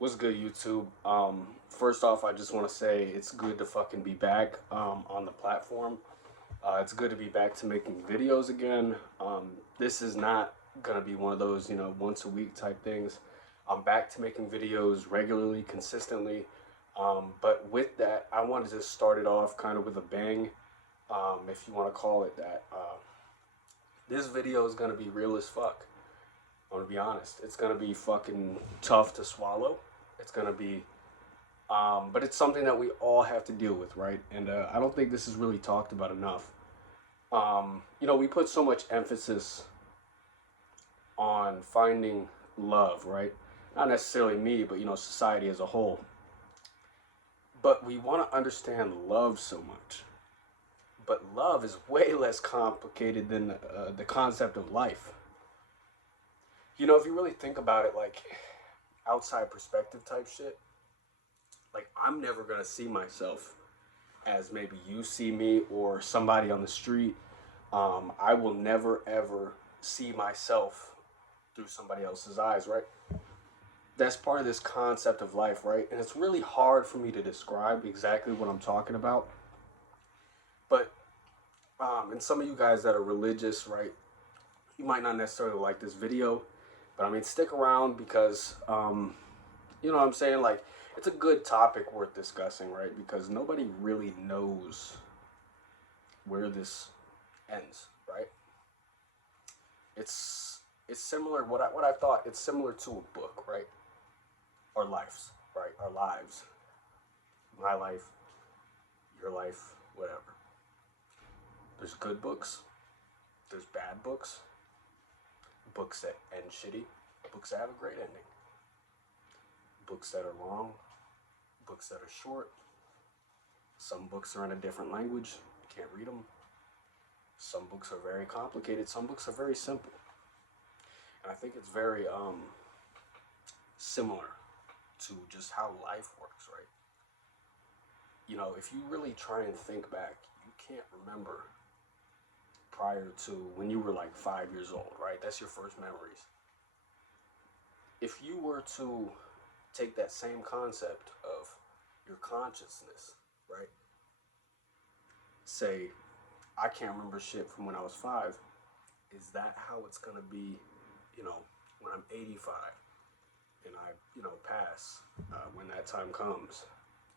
What's good, YouTube? First off, I just want to say it's good to fucking be back on the platform. It's good to be back to making videos again. This is not gonna be one of those, once a week type things. I'm back to making videos regularly, consistently. But with that, I wanted to start it off kind of with a bang, if you want to call it that. This video is gonna be real as fuck. I'm gonna be honest. It's gonna be fucking tough to swallow. It's gonna be, but it's something that we all have to deal with, right? And I don't think this is really talked about enough. We put so much emphasis on finding love, right? Not necessarily me, but society as a whole. But we want to understand love so much. But love is way less complicated than the concept of life. If you really think about it, like outside perspective type shit, like I'm never gonna see myself as maybe you see me or somebody on the street. I will never ever see myself through somebody else's eyes, right? That's part of this concept of life, right? And it's really hard for me to describe exactly what I'm talking about. But and some of you guys that are religious, right, you might not necessarily like this video, but I mean, stick around because, you know what I'm saying? Like, it's a good topic worth discussing, right? Because nobody really knows where this ends, right? It's similar. What I thought, it's similar to a book, right? Our lives, right? Our lives, my life, your life, whatever. There's good books. There's bad books. Books that end shitty. Books that have a great ending. Books that are long. Books that are short. Some books are in a different language. You can't read them. Some books are very complicated. Some books are very simple. And I think it's very similar to just how life works, right? If you really try and think back, you can't remember prior to when you were like 5 years old, right? That's your first memories. If you were to take that same concept of your consciousness, right? Say, I can't remember shit from when I was 5. Is that how it's gonna be, when I'm 85 and I, pass when that time comes?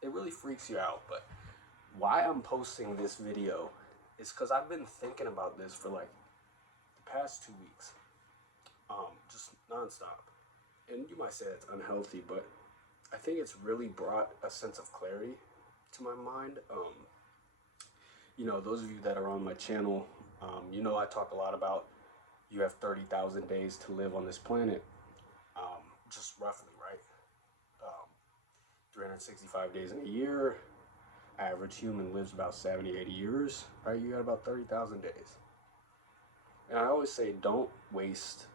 It really freaks you out, but why I'm posting this video is because I've been thinking about this for like the past 2 weeks, just nonstop. And you might say it's unhealthy, but I think it's really brought a sense of clarity to my mind. Those of you that are on my channel, I talk a lot about you have 30,000 days to live on this planet, just roughly, right? 365 days in a year. Average human lives about 70, 80 years, right? You got about 30,000 days. And I always say, don't waste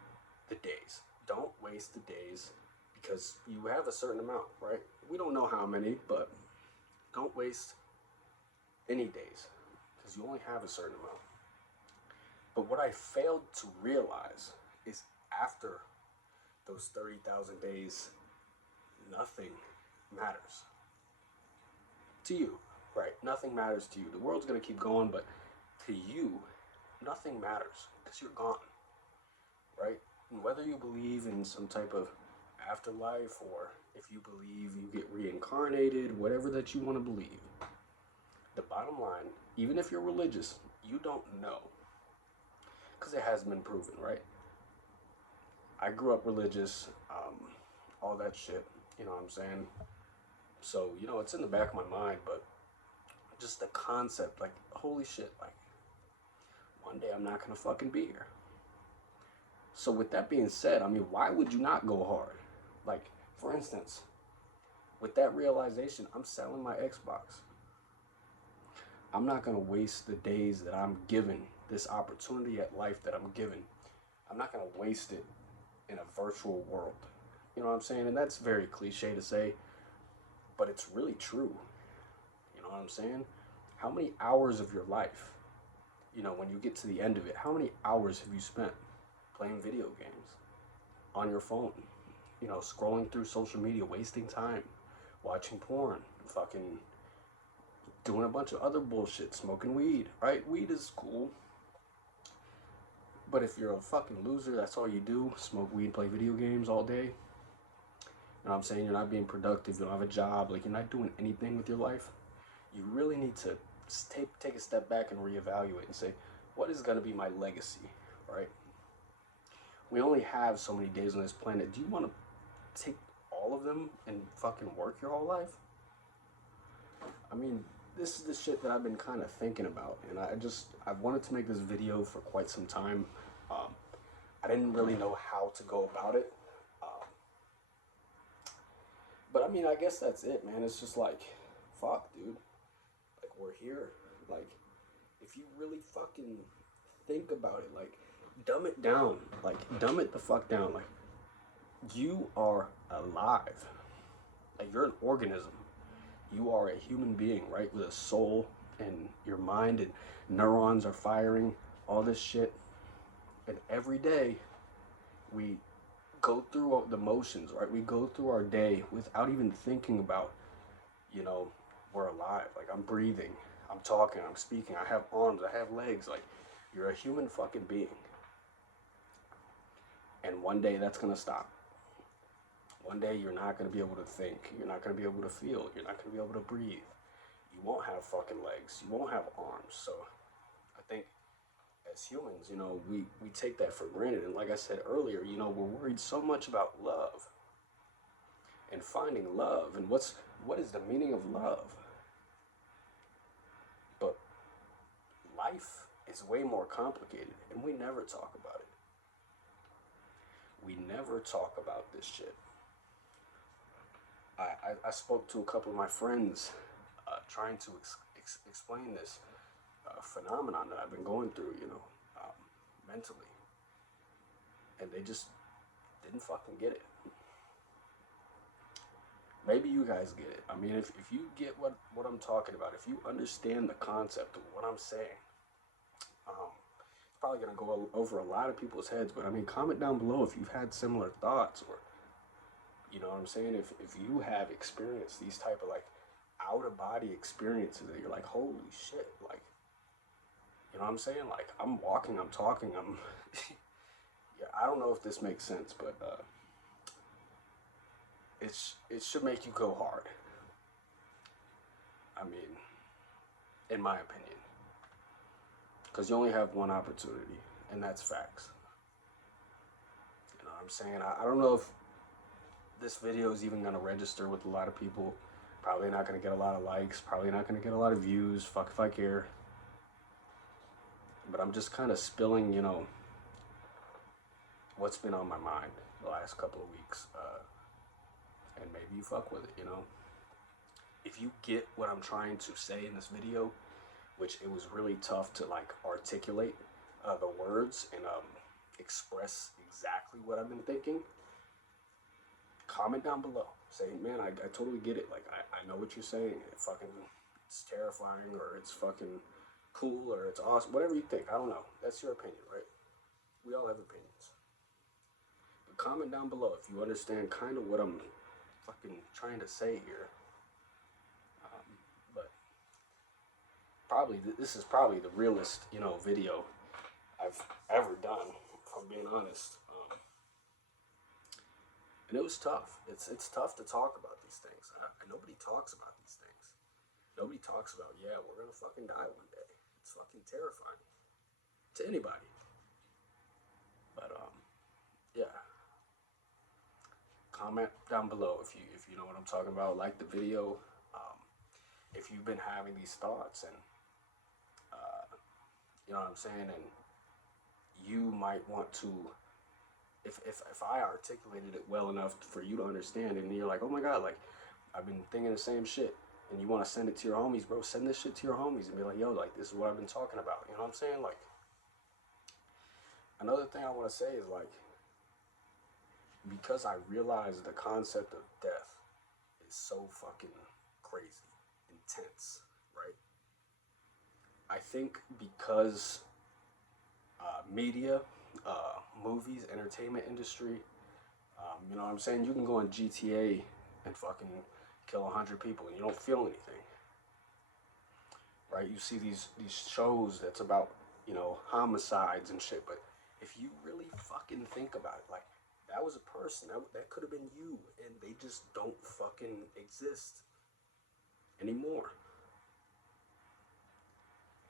the days. Don't waste the days because you have a certain amount, right? We don't know how many, but don't waste any days because you only have a certain amount. But what I failed to realize is after those 30,000 days, nothing matters to you, right? Nothing matters to you. The world's going to keep going, but to you, nothing matters because you're gone, right? And whether you believe in some type of afterlife or if you believe you get reincarnated, whatever that you want to believe, the bottom line, even if you're religious, you don't know because it hasn't been proven, right? I grew up religious, all that shit, you know what I'm saying? So, it's in the back of my mind, but just the concept, like, holy shit, like, one day I'm not gonna fucking be here. So with that being said, I mean, why would you not go hard? Like, for instance, with that realization, I'm selling my Xbox. I'm not gonna waste the days that I'm given, this opportunity at life that I'm given. I'm not gonna waste it in a virtual world. You know what I'm saying? And that's very cliche to say, but it's really true. You know what I'm saying? How many hours of your life, when you get to the end of it, how many hours have you spent playing video games on your phone, you know, scrolling through social media, wasting time, watching porn, fucking doing a bunch of other bullshit, smoking weed, right? Weed is cool. But if you're a fucking loser, that's all you do, smoke weed, play video games all day. You know what I'm saying? You're not being productive, you don't have a job, like you're not doing anything with your life. You really need to take a step back and reevaluate and say, what is going to be my legacy, right? We only have so many days on this planet. Do you want to take all of them and fucking work your whole life? I mean, this is the shit that I've been kind of thinking about, and I've wanted to make this video for quite some time. Um, I didn't really know how to go about it. But I mean, I guess that's it, man. It's just like, fuck, dude. Like, we're here. Like, if you really fucking think about it, like, dumb it down. Like, dumb it the fuck down. Like, you are alive. Like, you're an organism. You are a human being, right? With a soul, and your mind and neurons are firing, all this shit. And every day, we go through the motions, right? We go through our day without even thinking about, you know, we're alive. Like, I'm breathing, I'm talking, I'm speaking, I have arms, I have legs. Like, you're a human fucking being. And one day that's gonna stop. One day you're not gonna be able to think, you're not gonna be able to feel, you're not gonna be able to breathe. You won't have fucking legs, you won't have arms. So I think as humans, you know, we take that for granted. And like I said earlier, you know, we're worried so much about love and finding love and what is the meaning of love. But life is way more complicated, and we never talk about it. We never talk about this shit. I spoke to a couple of my friends trying to explain this phenomenon that I've been going through, you know, mentally. And they just didn't fucking get it. Maybe you guys get it. I mean, if you get what I'm talking about, if you understand the concept of what I'm saying, it's probably going to go over a lot of people's heads. But I mean, comment down below if you've had similar thoughts, or, you know what I'm saying? If you have experienced these type of like out of body experiences that you're like, holy shit, like, you know what I'm saying? Like, I'm walking, I'm talking, I'm, yeah, I don't know if this makes sense, but it should make you go hard. I mean, in my opinion, because you only have one opportunity, and that's facts. You know what I'm saying? I don't know if this video is even going to register with a lot of people. Probably not going to get a lot of likes, probably not going to get a lot of views, fuck if I care. But I'm just kind of spilling, you know, what's been on my mind the last couple of weeks. And maybe you fuck with it, you know. If you get what I'm trying to say in this video, which it was really tough to like articulate the words and express exactly what I've been thinking, comment down below. Say, man, I totally get it. Like, I know what you're saying. It's terrifying, or it's fucking cool, or it's awesome. Whatever you think. I don't know. That's your opinion, right? We all have opinions. But comment down below if you understand kind of what I'm fucking trying to say here. But probably, this is probably the realest, you know, video I've ever done, if I'm being honest. And it was tough. It's tough to talk about these things. Nobody talks about these things. Nobody talks about, yeah, we're gonna fucking die one day. It's fucking terrifying to anybody. But yeah. Comment down below if you know what I'm talking about. Like the video. If you've been having these thoughts, and you know what I'm saying, and you might want to. If I articulated it well enough for you to understand, and you're like, oh my god, like, I've been thinking the same shit, and you want to send it to your homies, bro, send this shit to your homies and be like, yo, like, this is what I've been talking about. You know what I'm saying? Like, another thing I want to say is, like, because I realize the concept of death is so fucking crazy, intense, right? I think because media, movies, entertainment industry, You know what I'm saying? You can go in GTA and fucking kill 100 people and you don't feel anything, right? You see these shows that's about, you know, homicides and shit, but if you really fucking think about it, like, that was a person, that could have been you, and they just don't fucking exist anymore.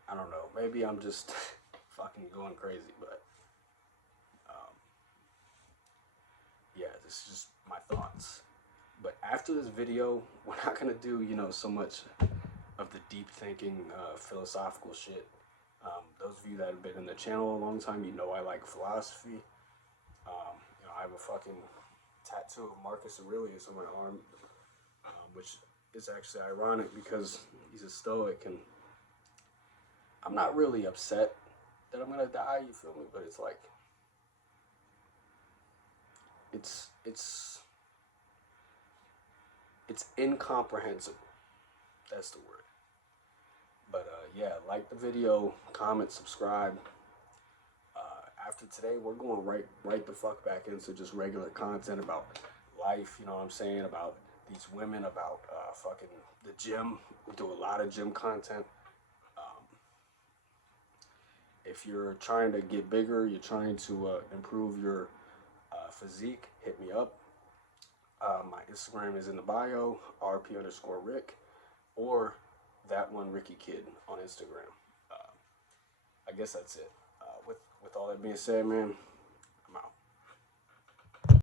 I don't know, maybe I'm just fucking going crazy, but um, yeah, this is just my thoughts. But after this video, we're not gonna do, you know, so much of the deep thinking, philosophical shit. Those of you that have been in the channel a long time, you know I like philosophy. You know, I have a fucking tattoo of Marcus Aurelius on my arm, which is actually ironic because he's a Stoic, and I'm not really upset that I'm gonna die. You feel me? But it's like it's it's incomprehensible. That's the word. But yeah, like the video, comment, subscribe. After today, we're going right the fuck back into just regular content about life. You know what I'm saying? About these women, about fucking the gym. We do a lot of gym content. Um, if you're trying to get bigger, you're trying to improve your physique, hit me up. My Instagram is in the bio, rp_Rick, or that one Ricky Kid on Instagram. I guess that's it. With all that being said, man,